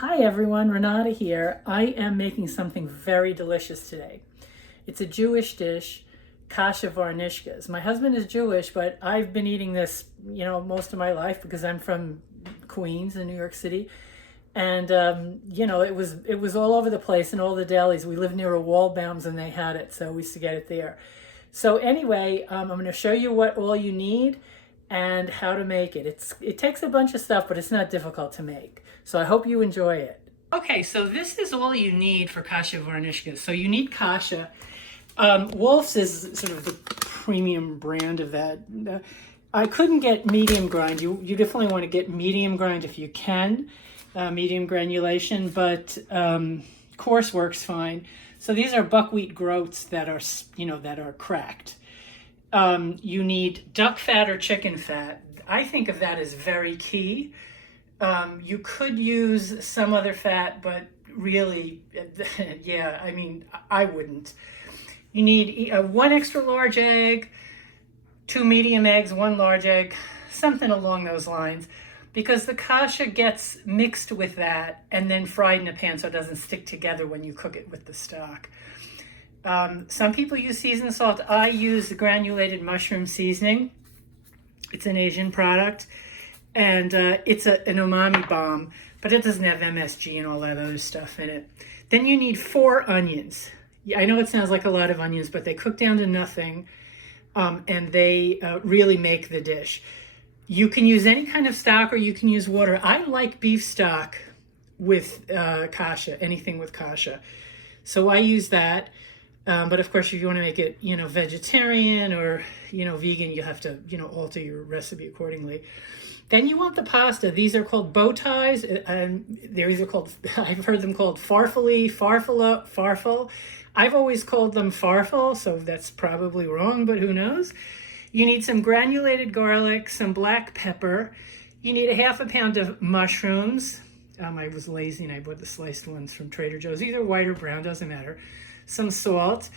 Hi everyone, Renata here. I am making something very delicious today. It's a Jewish dish, kasha varnishkas. My husband is Jewish, but I've been eating this, most of my life because I'm from Queens in New York City. And it was all over the place in all the delis. We lived near a Waldbaum's and they had it, so we used to get it there. So anyway, I'm going to show you what all you need and how to make it. It takes a bunch of stuff, but it's not difficult to make. So I hope you enjoy it. Okay, so this is all you need for kasha varnishkas. So you need kasha. Wolf's is sort of the premium brand of that. I couldn't get medium grind. You definitely want to get medium grind if you can, medium granulation, but coarse works fine. So these are buckwheat groats that are cracked. You need duck fat or chicken fat. I think of that as very key. You could use some other fat, but really, yeah, I wouldn't. You need one extra large egg, 2 medium eggs, 1 large egg, something along those lines, because the kasha gets mixed with that and then fried in a pan so it doesn't stick together when you cook it with the stock. Some people use seasoned salt. I use the granulated mushroom seasoning. It's an Asian product. And it's an umami bomb, but it doesn't have MSG and all that other stuff in it. Then you need 4 onions. Yeah, I know it sounds like a lot of onions, but they cook down to nothing, and they really make the dish. You can use any kind of stock or you can use water. I like beef stock with kasha, anything with kasha. So I use that. But of course, if you want to make it, vegetarian or, vegan, you have to, alter your recipe accordingly. Then you want the pasta. These are called bow ties. They're either called, I've heard them called farfalle, farfalla, farfel. I've always called them farfel, so that's probably wrong, but who knows? You need some granulated garlic, some black pepper. You need a half a pound of mushrooms. I was lazy and I bought the sliced ones from Trader Joe's, either white or brown, doesn't matter. Some salt.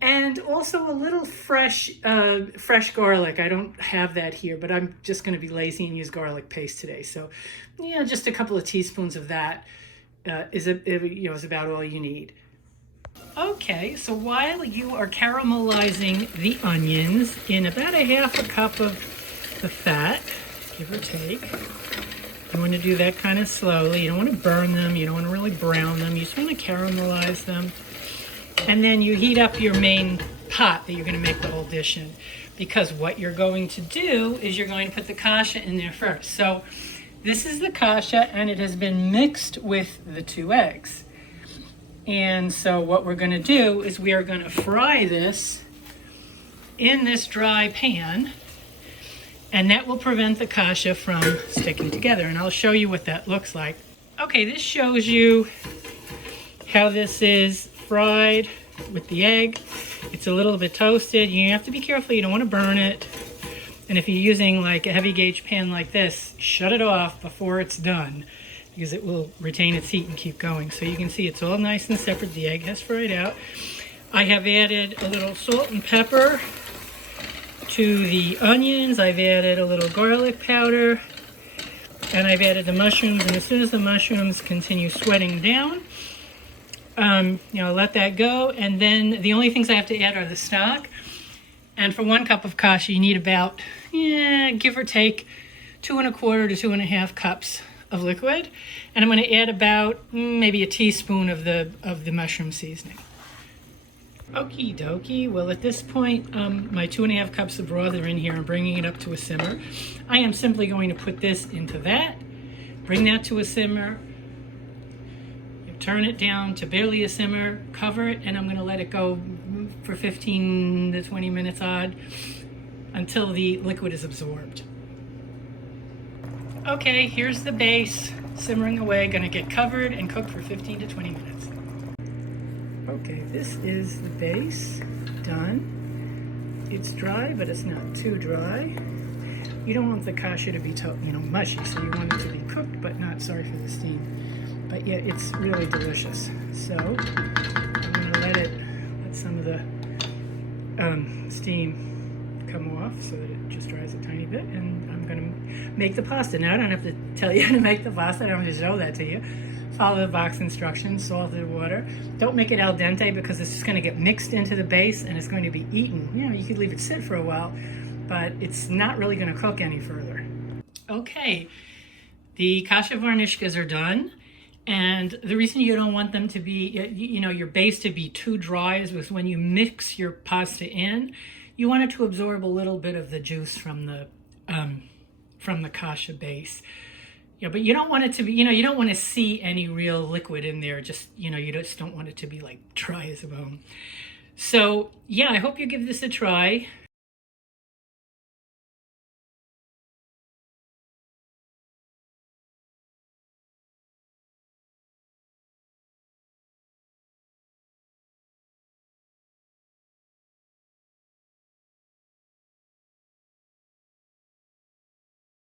And also a little fresh garlic. I don't have that here, but I'm just going to be lazy and use garlic paste today. So, just a couple of teaspoons of that is about all you need. Okay, so while you are caramelizing the onions in about a half a cup of the fat, give or take, you want to do that kind of slowly. You don't want to burn them. You don't want to really brown them. You just want to caramelize them. And then you heat up your main pot that you're going to make the whole dish in. Because what you're going to do is you're going to put the kasha in there first. So this is the kasha and it has been mixed with the 2 eggs. And so what we're going to do is we are going to fry this in this dry pan. And that will prevent the kasha from sticking together. And I'll show you what that looks like. Okay, this shows you how this is fried with the egg. It's a little bit toasted. You have to be careful. You don't want to burn it. And if you're using like a heavy gauge pan like this, shut it off before it's done because it will retain its heat and keep going. So you can see it's all nice and separate. The egg has fried out. I have added a little salt and pepper to the onions. I've added a little garlic powder and I've added the mushrooms. And as soon as the mushrooms continue sweating down, let that go. And then the only things I have to add are the stock. And for 1 cup of kasha, you need about, give or take, 2 1/4 to 2 1/2 cups of liquid. And I'm going to add about maybe a teaspoon of the mushroom seasoning. Okie dokie. Well, at this point, my 2 1/2 cups of broth are in here. I'm bringing it up to a simmer. I am simply going to put this into that, bring that to a simmer, turn it down to barely a simmer, cover it, and I'm going to let it go for 15 to 20 minutes odd until the liquid is absorbed. Okay, here's the base simmering away, going to get covered and cooked for 15 to 20 minutes. Okay, this is the base done. It's dry, but it's not too dry. You don't want the kasha to be mushy, so you want it to be cooked, but not, sorry for the steam. But yeah, it's really delicious. So I'm going to let some of the steam come off so that it just dries a tiny bit. And I'm going to make the pasta. Now I don't have to tell you how to make the pasta. I don't have to show that to you. follow the box instructions, salted water. Don't make it al dente because it's just going to get mixed into the base and it's going to be eaten. You know, you could leave it sit for a while, but it's not really going to cook any further. Okay, the kasha varnishkas are done. And the reason you don't want them to be, you know, your base to be too dry is because when you mix your pasta in, you want it to absorb a little bit of the juice from the kasha base. Yeah, but you don't want it to be, you know, you don't want to see any real liquid in there. Just, you know, you just don't want it to be like dry as a bone. So yeah, I hope you give this a try.